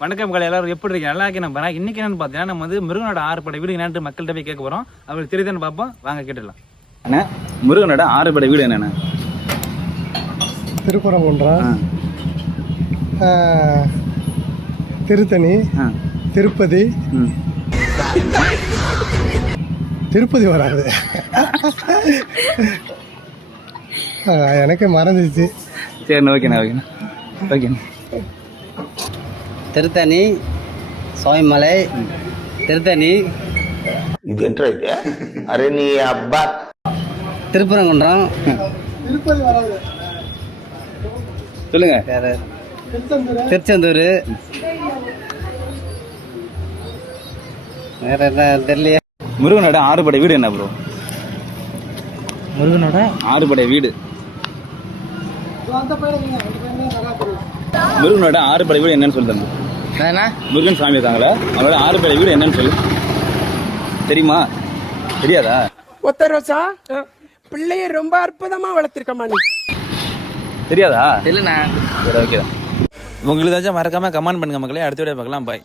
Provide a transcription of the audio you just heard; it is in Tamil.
வணக்கம் கலை எல்லாரும். எப்படி இருக்கீங்க? நல்லா இருக்கேன் நம்ம இன்னைக்கு என்னன்னு பார்த்தீங்கன்னா நம்ம வந்து முருகனோட ஆறு படை வீடு என்னன்னு மக்கள்கிட்ட போய் கேட்க போறோம். அவங்களுக்கு தெரியுதான்னு பார்ப்போம். வாங்க கேட்டுடலாம். அண்ணா முருகனோட ஆறு படை வீடு என்னண்ணா? திருப்பரங்குன்றம் திருத்தணி ஆ. திருப்பதி. ம். திருப்பதி வராது. எனக்கு மறந்துச்சு. சரிண்ணா ஓகேண்ணா ஓகேண்ணா. ஓகேண்ணா. திருத்தணி சோயமலை திருத்தணி. இது அரே நீ அப்பா. திருப்பரங்குன்றம். சொல்லுங்க. திருச்செந்தூர். வேற என்ன தெரியலையே. முருகனோட ஆறுபடை வீடு என்ன ப்ரோ முருகனோட? ஆறுபடை வீடு. முருகனோட ஆறுபடை வீடு என்னன்னு சொல்லுங்க. என்ன? முருகன் சாமி இருக்காங்களா? அவரோட ஆறு படை வீடு என்னன்னு சொல்லு. தெரியுமா? தெரியாதா? ஒத்த ரோசா? பிள்ளைய ரொம்ப அற்புதமா வளர்த்திருக்கமா நீ. தெரியாதா? இல்லைண்ணா சரி ஓகே. உங்களுக்கு ஏதாச்சும் மறக்காம கமெண்ட் பண்ணுங்க மக்களே. அடுத்த வீடியோ பார்க்கலாம். பாய்